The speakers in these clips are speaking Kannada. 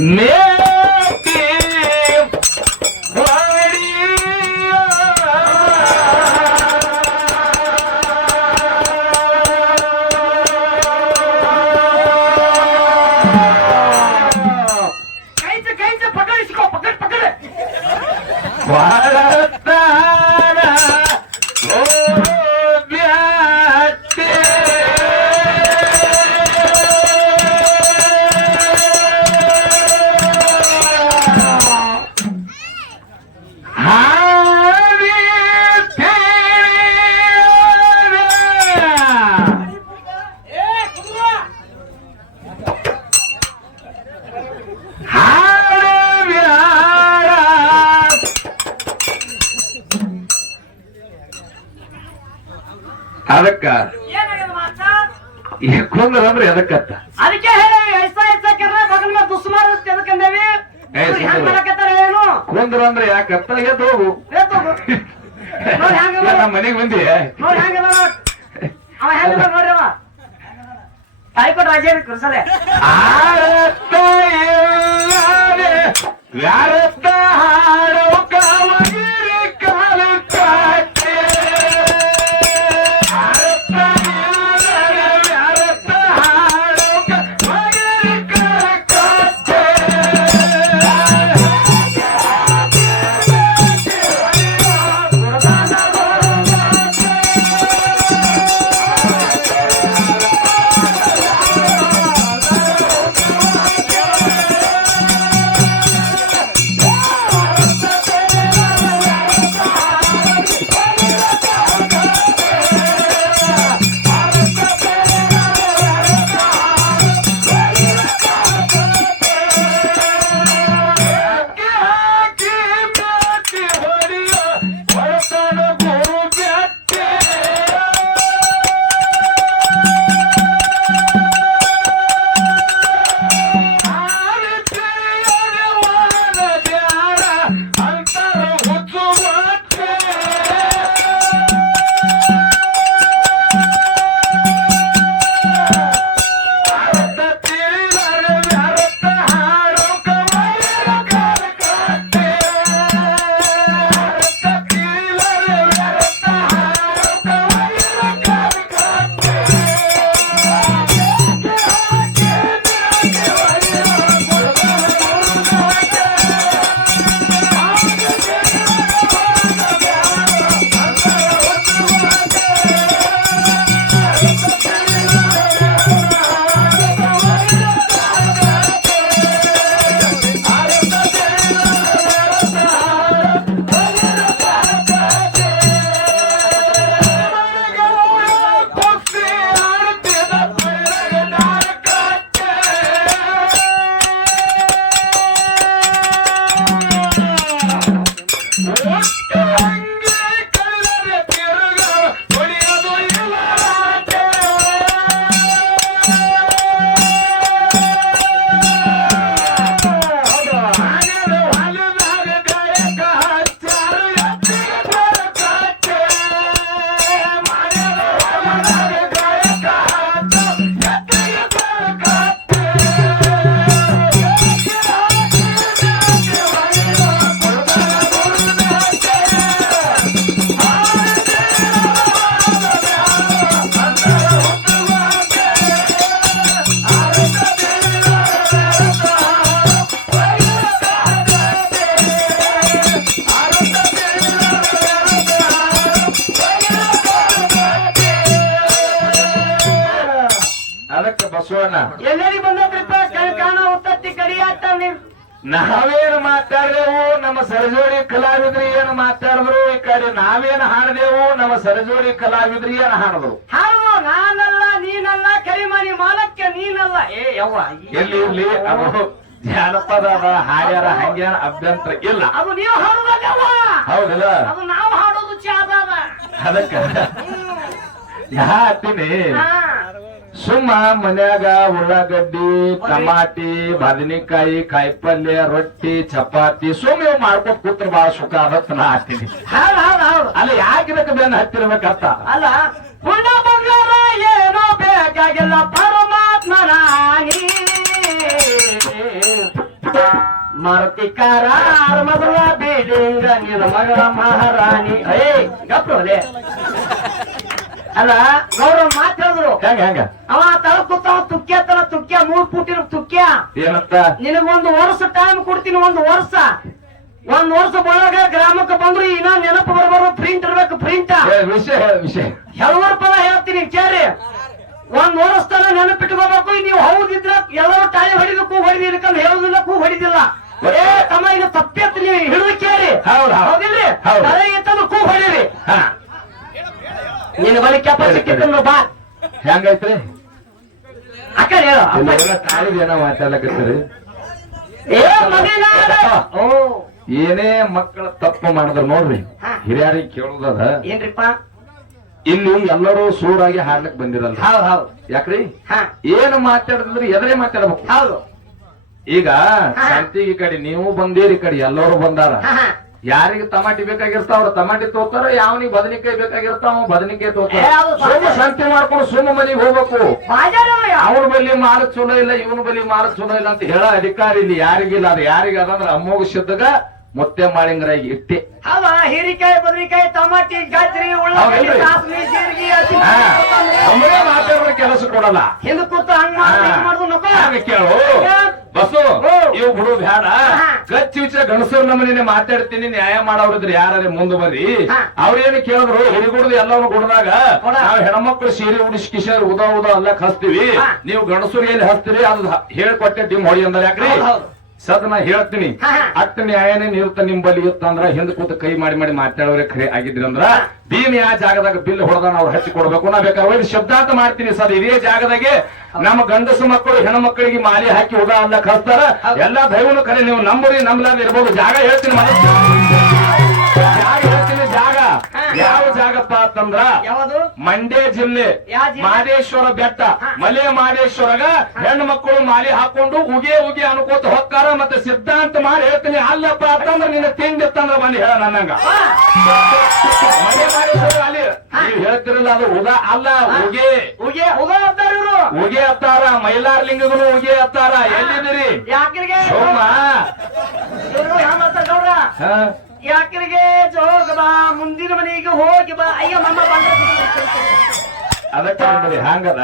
man. ಈ ಅಂದ್ರೆ ಎದಕ್ಕತ್ತ ಅದಕ್ಕೆ ಕುಂದ್ರ ಅಂದ್ರೆ ಯಾಕತ್ತ ಎದ್ದು ಹೋಗು? ನಮ್ಮ ಮನೆಗೆ ಬಂದಿ. ಹೆಂಗದ ಮಾತಾಡಿದೆವು ನಮ್ಮ ಸರಜೋಡಿ ಕಲಾವಿದ್ರಿ ಏನು ಮಾತಾಡಿದ್ರು ಈ ಕಡೆ ನಾವೇನು ಹಾಡಿದೆವು ನಮ್ಮ ಸರಜೋಡಿ ಕಲಾವಿದ್ರಿ ಏನು ಹಾಡಿದ್ರು. ಹಾಡು ನಾನಲ್ಲ ನೀನಲ್ಲ ಕರಿಮಣಿ ಮಾಲಕ್ಕೆ ನೀನಲ್ಲ. ಏ ಯವ್ವ ಎಲ್ಲಿ ಇರ್ಲಿ? ಅವರು ಜಾನಪದ ಹಾಡ್ಯಾರ ಹಂಗೇನ ಅಭ್ಯಂತರ ಇಲ್ಲ. ಅದು ನೀವು ಹಾಡುದಲ್ಲವ್ವ ಹೌದಲ್ಲ? ಅದು ನಾವು ಹಾಡೋದು ಚಾದ ಅದಕ್ಕ? ನಾ ಹತ್ತೀನಿ ಸುಮ್ಮ ಮನ್ಯಾಗ ಉಳ್ಳಾಗಡ್ಡಿ ಟಮಾಟಿ ಬದನೆಕಾಯಿ ಕಾಯಿಪಲ್ಯ ರೊಟ್ಟಿ ಚಪಾತಿ ಸುಮ್ಮ ಇವ್ ಮಾಡ್ಕೊತ ಕೂತ್ರ ಬಾಳ ಸುಖ ಆಗತ್ತ ನಾ ಹಾಕ್ತೀನಿ ಅಲ್ಲ ಯಾಕೆ ಇದಕ್ಕೆ ಬೆನ್ನ ಹತ್ತಿರ್ಬೇಕತ್ತ ಅಲ್ಲ ಪುಣ್ಯ ಬಂಗಾರ ಏನೋ ಬೇಕಾಗಿಲ್ಲ ಪರಮಾತ್ಮನ ಮರತಿಕಾರ ಮಾರುತಿ ಕಾರ ಮೊದಲ ಬಿಲ್ಡಿಂಗ್ ನಿನ್ನ ಮಗಳ ಮಹಾರಾಣಿ ಏ ಗಪ್ರೋಲೆ ಅಲ್ಲ ಗೌರವ ಮಾತ್ ಹೇಳಿದ್ರು. ಹೆಂಗ ಹೆಂಗ? ಅವ ತಳ ಕೂತಾವ ತುಕ್ಯ ತರ ತುಕ್ಯ ಮೂರ್ ಪುಟ್ಟಿನ ತುಕ್ಯ. ಏನಂತ? ನಿನಗೊಂದು ವರ್ಷ ಟೈಮ್ ಕೊಡ್ತೀನಿ ಒಂದು ವರ್ಷ. ಒಂದ್ ವರ್ಷ ಒಳಗ ಗ್ರಾಮಕ್ಕೆ ಬಂದ್ರು ಇನ್ನ ನೆನಪು ಬರ್ಬಾರ್ದು ಪ್ರಿಂಟ್ ಇರ್ಬೇಕು ಪ್ರಿಂಟ್ ವಿಷಯ ವಿಷಯ. ಹೆಲ್ವರ್ ಪದ ಹೇಳ್ತೀನಿ ಕೇಳಿ ಒಂದ್ ವರ್ಷ ತನ ನೆನಪಿಟ್ಕೋಬೇಕು ನೀವು ಹೌದಿದ್ರೆ ಎಲ್ಲರೂ ತಾಳಿ ಕೂ ಹೊಡಿದಿಲ್ಲ ಹೇಳುದಿಲ್ಲ ಕೂ ಹೊಡಿದಿಲ್ಲ. ಏ ತಮ್ಮ ಈಗ ತಪ್ಪೆತ್ತು ನೀವು ಹಿಡಿದು ಕೇಳಿ ಹೌದ್ ಹೌದ್. ಹೌದಿಲ್ರಿ? ಹೌದ್. ತಲೆ ಎತ್ತಂದ್ರೆ ಕೂ ಹೊಡಿರಿ. ಹಾ. ನಿನ್ನ ಬಳಿ ಕೆಪಾಸಿಟಿ ಬಾ. ಹೆಂಗೈತ್ರಿ ಅಕ್ಕ ಹೇಳು ಮಾತಾಡ್ಲಕತ್ತೀರಿ? ಏ ಮಗನ ಓ. ಏನೇ ಮಕ್ಕಳ ತಪ್ಪು ಮಾಡಿದ್ರು ನೋಡ್ರಿ. ಹಿರಿಯರಿಗೆ ಕೇಳೋದದ. ಏನ್ರಿಪ್ಪ? ಇಲ್ಲಿ ಎಲ್ಲರೂ ಸೂರಾಗಿ ಹಾಡ್ಲಕ್ ಬಂದಿರಲ್ಲ ಹೌದು ಹೌದು. ಯಾಕ್ರಿ? ಏನು ಮಾತಾಡಿದ್ರೆ ಎದ್ರೆ ಮಾತಾಡ್ಬೇಕು. ಹೌದು. ಈಗ ಶಾಂತಿಗೆ ಈ ಕಡೆ ನೀವು ಬಂದಿರಿ ಈ ಕಡೆ ಎಲ್ಲರೂ ಬಂದಾರ. ಯಾರಿಗೆ ತಮಾಟಿ ಬೇಕಾಗಿರ್ತಾವ ತಮಾಟಿ ಟಮಾಟಿ ತೋತಾರ ಯಾವನಿಗೆ ಬದನಿಕಾಯಿ ಬೇಕಾಗಿರ್ತಾವ? ಬದನಿಕಾಯಿ ತೋತಾರ ಸುಮ್ಮ ಶಾಂತಿ ಮಾಡ್ಕೊಂಡು ಸುಮ್ಮ ಮನೆಗೆ ಹೋಗ್ಬೇಕು. ಅವ್ರ ಅವನ ಬಲ್ಲಿ ಮಾಲ ಚಲೋ ಇಲ್ಲ ಇವನ ಬಲ್ಲಿ ಮಾಲ ಚಲೋ ಇಲ್ಲ ಅಂತ ಹೇಳ ಅಧಿಕಾರಿ ಇಲ್ಲಿ ಯಾರಿಗಿಲ್ಲ. ಅದು ಯಾರಿಗೆ ಅದಂದ್ರ ಅಮ್ಮೋಗ ಶುದ್ಧಗ ಮುತ್ತೆ ಮಾಳಿಂಗರಾಗಿ ಇಟ್ಟಿ. ಹೌದ ಹೀರಿಕಾಯಿ ಬದ್ರಿಕಾಯಿ ಟಮಾಟಿ ಗಜ್ರಿ ಉಳ್ಳಾಗಡ್ಡಿ? ಸಾಸ್ವಿ ಜೀರಿಗೆ ಮಾತಾಡೋ ಕೆಲಸ ಕೊಡಲ್ಲ. ಹಿಂದ ಕೂತು ಹಂಗ ಮಾಡುದು ನಕೋ? ಕೇಳು. ಬಸ್ಸು ಇವ್ ಬಿಡು ಬ್ಯಾಡ. ಗಚ್ಚಿ ವಿಚಾರ ಗಣಸರ್ ನಮ್ಮನೆ ಮಾತಾಡ್ತೀನಿ ನ್ಯಾಯ ಮಾಡೋರಿದ್ರೆ ಯಾರೇ ಮುಂದೆ ಬರ್ರಿ. ಅವ್ರೇನು ಕೇಳಿದ್ರು ಹುಡುಗುಡ್ದು ಎಲ್ಲವನ್ನು ಕೊಡದಾಗ ನಾವ್ ಹೆಣ್ಮಕ್ಳು ಸೀರೆ ಉಡಿಸಿ ಕಿಶೋರ್ ಉದ ಉದ ಅಲ್ಲಕ್ ಹಚ್ತೀವಿ ಹಾ. ನೀವು ಗಣಸೂರ್ ಏನ್ ಹಚ್ತೀರಿ ಅದು ಹೇಳ್ಕೊಟ್ಟೆ ಡಿಮ್ ಹೊಡಿ ಅಂದ್ರ ಯಾಕ್ರಿ. ಸದ್ ನಾ ಹೇಳ್ತೀನಿ ನ್ಯಾಯನೆ ಅಟ್ಟ ನ್ಯಾಯನೇ ಇತ್ತು ನಿಂಬಲ್ಲಿ ಇತ್ತಂದ್ರ ಹಿಂದ್ ಕೂತ ಕೈ ಮಾಡಿ ಮಾಡಿ ಮಾತಾಡೋರೆ ಖರೆ ಆಗಿದ್ರಿ ಅಂದ್ರ ಭೀಮ್ ಯಾವ ಜಾಗದಾಗ ಬಿಲ್ ಹೊಡೆದ ಅವ್ರು ಹಚ್ಚಿ ಕೊಡ್ಬೇಕು. ನಾ ಬೇಕಾದ್ರೆ ಒಯ್ದು ಶಬ್ದಾಂತ ಮಾಡ್ತೀನಿ ಸರ್. ಇದೇ ಜಾಗದಾಗೆ ನಮ್ಮ ಗಂಡಸು ಮಕ್ಕಳು ಹೆಣ್ಮಕ್ಳಿಗೆ ಮಾಲಿ ಹಾಕಿ ಹೋಗ ಅಲ್ಲ ಕಳಿಸ್ತಾರ. ಎಲ್ಲಾ ದೈವನು ಕರೆ ನೀವು ನಂಬರಿ ನಂಬಲಾದ ಇರ್ಬೋದು. ಜಾಗ ಹೇಳ್ತೀನಿ ಮೊದಲು. ಅಂತಂದ್ರ ಯಾವುದು? ಮಂಡ್ಯ ಜಿಲ್ಲೆ? ಮಾದೇಶ್ವರ ಬೆಟ್ಟ. ಮಲೆ ಮಾದೇಶ್ವರಗ ಹೆಣ್ಣು ಮಕ್ಕಳು ಮಾಲೆ ಹಾಕೊಂಡು ಉಗೆ ಉಗೆ ಅನ್ಕೋತ ಹೊಕ್ಕಾರ ಮತ್ತೆ ಸಿದ್ಧಾಂತ ಮಾಡಿ ಹೇಳ್ತೀನಿ. ಅಲ್ಲಪ್ಪ ಅಂತಂದ್ರ ನಿನ್ನ ತಿಂಡಿತ್ತಂದ್ರ ಬಂದು ಹೇಳ ನನ್ನಂಗ. ಮಲೆ ಮಾದೇಶ್ವರ ಅಲ್ಲಿ. ನೀವು ಹೇಳ್ತಿರಲ್ಲ ಅದು ಉದಾ ಅಲ್ಲ ಉಗೆ. ಉಗೆ ಉಗ ಅಂತಾರ ಇವ್ರು. ಉಗೆ ಅತ್ತಾರ ಮೈಲಾರ್ ಲಿಂಗಗಳು ಉಗೆ ಅತ್ತಾರ ಎಲ್ಲಿದ್ದೀರಿ? ಯಾಕಿರಿಗೆ? ಸೋಮ. ಯಾಕಿರಿಗೆ ಜೋಗ ಬಾ ಮುಂದಿನ ಮನೆಗೆ ಹೋಗಿ ಬಾ ಅಯ್ಯ ಮಮ್ಮ ಬಂದ ಅದಕ್ಕೆ ನಿಮ್ಮಲ್ಲಿ ಹಂಗದ.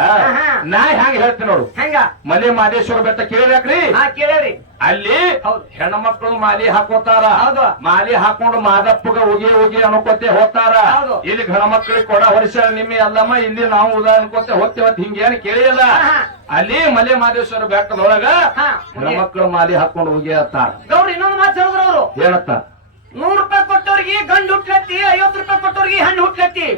ನಾ ಹ್ಯಾಂಗ ಹೇಳ್ತೀನಿ ನೋಡು. ಹೆಂಗ ಮನೆ ಮಾದೇಶ್ವರ ಬೆಟ್ಟ ಕೇಳ್ಯಾಕ್ರಿ? ಹಾ ಕೇಳ್ರಿ ಅಲ್ಲಿ ಹೌದು. ಮಕ್ಕಳು ಮಾಲಿ ಹಾಕೋತಾರ. ಹೌದು. ಮಾಲಿ ಹಾಕೊಂಡು ಮಾದಪ್ಪಗ ಹೋಗಿ ಹೋಗಿ ಅನ್ಕೋತೆ ಹೋಗ್ತಾರ. ಇಲ್ಲಿ ಗಣಮಕ್ಳಿಗೆ ಕೊಡ ವರ್ಷ ನಿಮ್ಮ ಅಲ್ಲಮ್ಮ ಇಲ್ಲಿ ನಾವು ಉದ ಅನ್ಕೋತೆ ಹೋಗ್ತೇವತ್ ಹಿಂಗೇನು ಕೇಳಿಯಲ್ಲ. ಅಲ್ಲಿ ಮಲೆ ಮಾದೇಶ್ವರ ಬೆಟ್ಟದೊಳಗ. ಮಕ್ಕಳು ಮಾಲಿ ಹಾಕೊಂಡು ಹೋಗಿ ಹತ್ತಾರ ಗೌರಿ ಇನ್ನೊಂದು ಮಾತು ಹೇಳಿದ್ರು ಅವರು ಏನತ್ತ ನೂರ್ ರೂಪಾಯಿ ಕೊಟ್ಟವ್ರಿಗೆ ಗಂಡು ಹುಟ್ಲತ್ತಿ ಐವತ್ತು ರೂಪಾಯಿ ಕೊಟ್ಟವ್ರಿಗೆ ಹಣ್ಣು ಹುಟ್ಲತ್ತಿ.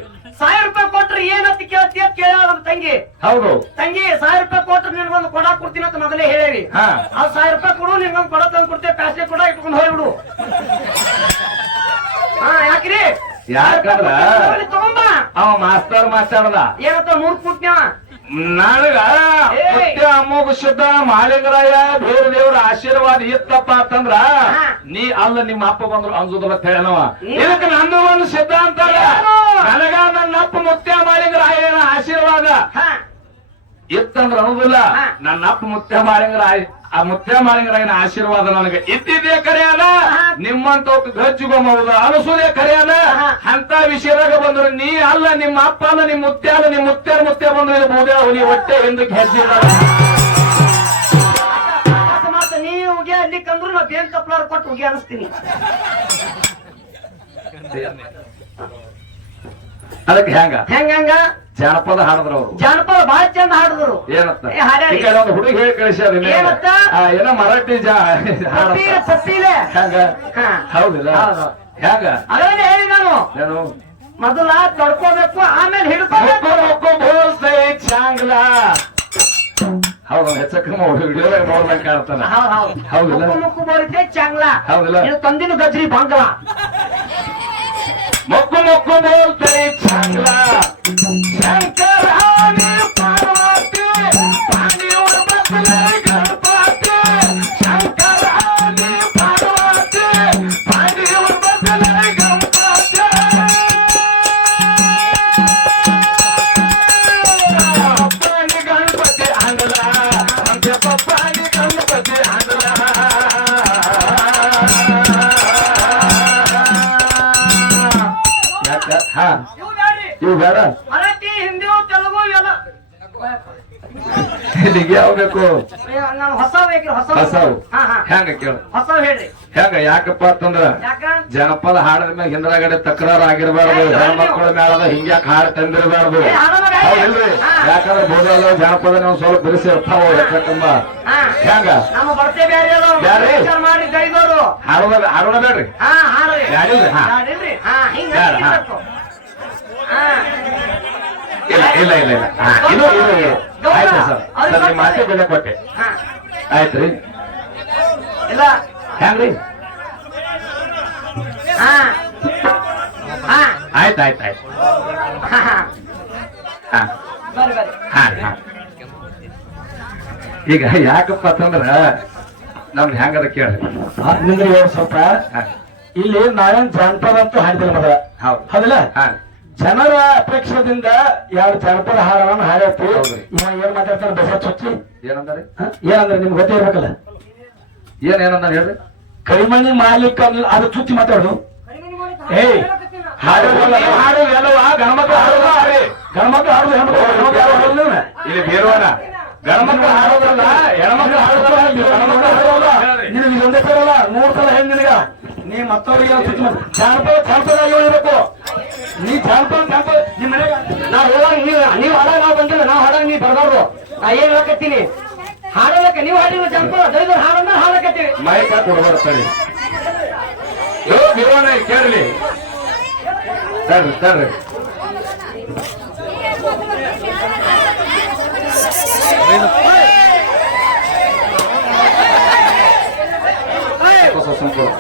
ಸಾವಿರ ರೂಪಾಯಿ ಕೊಟ್ರೆ ಏನಂತ ಕೇಳ್ತಿ ಅಂತ ಕೇಳ ತಂಗಿ. ಹೌದು. ತಂಗಿ ಸಾವಿರ ರೂಪಾಯಿ ಕೊಟ್ರೆ ನಿನ್ಗೊಂದು ಕೊಡ ಕೊಡ್ತೀನಿ ಅಂತ ಮೊದಲೇ ಹೇಳಿ ಆ ಸಾವಿರ ರೂಪಾಯಿ ಕೊಡು ನಿನ್ಗೊಂದು ಕೊಡ ತಂದು ಕೊಡ್ತೇವೆ ಪ್ಯಾಸೆ ಕೊಡ ಇಟ್ಕೊಂಡು ಹೋಗ್ಬಿಡು. ಹಾ ಯಾಕ್ರಿ? ಯಾಕಂದ್ರ ತಗೊಂಬ. ಅವ ಮಾಸ್ತರ್ ಮಾತಾಡ್ದ ಏನಂತ ನೂರ್ ಪುಟ್ನ್ಯಾವ ನನಗ ಅಮೋಘ ಮುತ್ಯ ಶುದ್ಧ ಮಾಲಿಂಗರಾಯ ಬೇರೆ ದೇವರ ಆಶೀರ್ವಾದ ಇತ್ತಪ್ಪ ಅಂತಂದ್ರ ನೀ ಅಲ್ಲ ನಿಮ್ಮ ಅಪ್ಪ ಬಂದ್ರು ಅನ್ಸುದ್ರ ಅಂತ ಇದಕ್ಕೆ ನಂದು ಒಂದು ಅದ. ನನಗ ನನ್ನ ಅಪ್ಪ ಮುತ್ಯ ಮಾಲಿಂಗರಾಯನ ಆಶೀರ್ವಾದ ಹಾ ಇತ್ತಂದ್ರ ಅನ್ನೋದಿಲ್ಲ. ನನ್ನ ಅಪ್ಪ ಮುತ್ಯ ಮಾಲಿಂಗರಾಯ ಆ ಮುತ್ಯ ಮಾಲಿಂಗರಾಯನ ಆಶೀರ್ವಾದ ನನಗೆ. ಇದ್ದಿದ್ದೇ ಕರೆ ಅಲ್ಲ. ನಿಮ್ಮಂತ ಗಜ್ಜುಗೊಮ್ಮದ ಅನಸುದೇ ಕರೆ ಅಲ್ಲ. ಹಾ. ಅಂತ ವಿಷಯದಾಗ ಬಂದ್ರು ನೀ ಅಲ್ಲ ನಿಮ್ಮ ಅಪ್ಪ ಅಲ್ಲ ನಿಮ್ಮ ಮುತ್ಯ ಅಲ್ಲ ನಿಮ್ಮ ಮುತ್ಯಾರ ಮುತ್ಯ ಬಂದ್ರೆ ಬೋದೆ ನೀ ಹೊಟ್ಟೆ ಹಿಂದಕ್ಕೆ ಹೆಜ್ಜೆ ಉಗಿ ನಾ ಬೇನ್ ಕಪ್ಲಾರ್ ಕೊಟ್ಟು ಉಗಿ ಅನಿಸ್ತೀನಿ. ಅದಕ್ಕೆ ಹೆಂಗ ಹೆಂಗ? ಜಾನಪದ ಹಾಡಿದ್ರು ಅವರು. ಜಾನಪದ ಬಹಳ ಚಂದ ಹಾಡಿದ್ರು. ಏನತ್ತ. ಈ ಕಡೆ ಒಂದು ಹುಡುಗಿ ಹೇಳಿ ಕಳಿಸ್ಯಾರ. ಏನತ್ತ? ಏನೋ ಮರಾಠಿ ಜಾ ಪಪ್ಪೀಲೆ ಹೆಂಗ. ಹೌದಿಲ್ಲ? ಹೌದು. ಹೆಂಗ ಹೇಳಿ ನಾನು. ಏನು? ಮೊದಲ ತಡ್ಕೋಬೇಕು ಆಮೇಲೆ ಹಿಡ್ಕೋಬೇಕು. ಚಾಂಗ್ಲಾ ಬೋಲ್ಸೈ ಚಾಂಗ್ಲ. ಹೌದು ಹೆಚ್ಚಕ್ರಮ ವಿಡಿಯೋ ನೋಡ್ದಂಗ್ ಕಾಣ್ತಾನ. ಹೌದ್ ಹೌದ್. ಹೌದಿಲ್ಲ? ಮುಕ್ಕು ಬರುತ್ತೆ ಚಾಂಗ್ಲ. ಹೌದಿಲ್ಲ? ತಂದಿನ ಗಜ್ರಿ ಬಂಗ್ಲ. मोकू मोकू देव तरी चांगला. शंकर आणि पार्वती पाणीवर बसले गणपती. शंकर आणि पार्वती पाणीवर बसले ನಿನಗೆ ಯಾವ ಬೇಕು ಹೊಸವು ಹೆಂಗ ಕೇಳು? ಹೆಂಗ ಯಾಕಪ್ಪ ಅಂತಂದ್ರ ಜನಪದ ಹಾಡದ ಮೇಲೆ ಹಿಂದ್ರಗಡೆ ತಕರಾರು ಆಗಿರಬಾರ್ದು. ಹೆಣ್ಮಕ್ಳ ಮೇಳದ ಹಿಂಗ್ಯಾಕ ಹಾಡು ತಂದಿರಬಾರ್ದು. ಹೌದಿಲ್ರಿ ಯಾಕಂದ್ರೆ ಬೋಧಲ್ಲ ಜನಪದ ನಾವು ಸ್ವಲ್ಪ ಬಿರಿಸಿ ಇರ್ತಾವ ಯಾಕಂಬ ಹೆಂಗ ಹಾಡೋದ ಹಾಡೋಣ ಬೇಡ್ರಿ? ಹಾ. ಇಲ್ಲ ಇಲ್ಲ ಇಲ್ಲ. ಇಲ್ಲ ಹಾ, ಇದು ಇದು ಇದು. ಆಯ್ತು ಸರ್. ಸರ್ ನಿಮ್ಮ ಮಾತೆ ಬೆಲೆ ಕೊಟ್ಟೆ. ಹಾ. ಆಯ್ತ್ರಿ. ಇಲ್ಲ. ಹೆಂಗ್ರಿ ಹಾ. ಹಾ. ಆಯ್ತು ಆಯ್ತು ಆಯ್ತು. ಹಾ ಹಾ. ಹಾ. ಬರ್ರಿ ಬರ್ರಿ. ಹಾ ಹಾ. ಈಗ ಯಾಕಪ್ಪ ಅಂತಂದ್ರ ನಮ್ದು ಹೆಂಗದ ಕೇಳ್ರಿ. ನಿಂದ್ರಿ ಇವ್ರು ಸ್ವಲ್ಪ. ಹಾ, ಇಲ್ಲಿ ನಾವೇನ್ ಜಾನಪದ ಅಂತ ಹಾಡಿದಿಲ್ಲ ಮೊದಲ ಹೌದು. ಹೌದಲ್ಲ? ಹಾ. ಜನರ ಅಪೇಕ್ಷದಿಂದ ಎರಡು ಜನಪದ ಹಾರವನ್ನು ಹಾಡತ್ತಿ ಇವ ಏನ್ ಮಾತಾಡ್ತಾನೆ? ಬೆಸ ಚುಚ್ಚಿ? ಏನಂದ್ರೆ? ಹ? ಏನಂದ್ರೆ ನಿಮ್ಗೆ ಗೊತ್ತೇ ಇರ್ಬೇಕಲ್ಲ? ಏನ್ ಏನಂದ್ರೆ ಹೇಳ್ರಿ? ಕರಿಮಣಿ ಮಾಲೀಕ ಅದು ಚುಚ್ಚಿ ಮಾತಾಡು. ಏಯ್ ಹಾಡು ನೀವು ಹಾಡು ಎಲ್ಲವ ಗಣಮಕ್ಳು ಹಾಡೋದ ಹಾಡಿ ಗಣಮಕ್ಳು ಹಾಡುದು ಹೆಣ್ಮಕ್ಳು ಹಾಡೋದು ಇಲ್ಲಿ ಬೀರುವನ ಗಣಮಕ್ಳು ಹಾಡೋದಲ್ಲ ಹೆಣ್ಮಕ್ಳು ಹಾಡೋದಲ್ಲ ಗಣಮಕ್ಳು ಹಾಡೋದಲ್ಲ ನಿನಗೆ ಇದೊಂದೇ ಬರಲ್ಲ ಮೂರ್ ಸಲ ಹೆಂಗ್ ನಿನಗ. ನೀ ಮತ್ತವ್ರಿಗೆ ಚುಚ್ಚಿ ಜಾನಪದ ಜಾನಪದ ನೀ ಜಾನಪದ ಜಾನಪದ ನಿಮ್ಮ ಮನೆಗೆ ನಾ ಹೇಳಂಗ ನೀವು ನೀವು ಹಾಡಾಗ ನಾವು ಬಂದಿಲ್ಲ ನಾವು ಹಾಡಾಗ ನೀವು ಬರಬಾರ್ದು ನಾ ಏನ್ ಹೇಳಕತ್ತೀನಿ ಹಾಡೋದಕ್ಕೆ ನೀವು ಹಾಡಿದ ಜನಪದ ದೈವರು ಹಾಡನ್ನ ಹಾಡಕತ್ತೀವಿ ಮೈಕ ಕೊಡ್ಬಾರ್ದು ಯೋ ಬೀರುವನ ಕೇಳಲಿ ಸರ್ ಸರ್ ಸಂಪೂರ್ಣ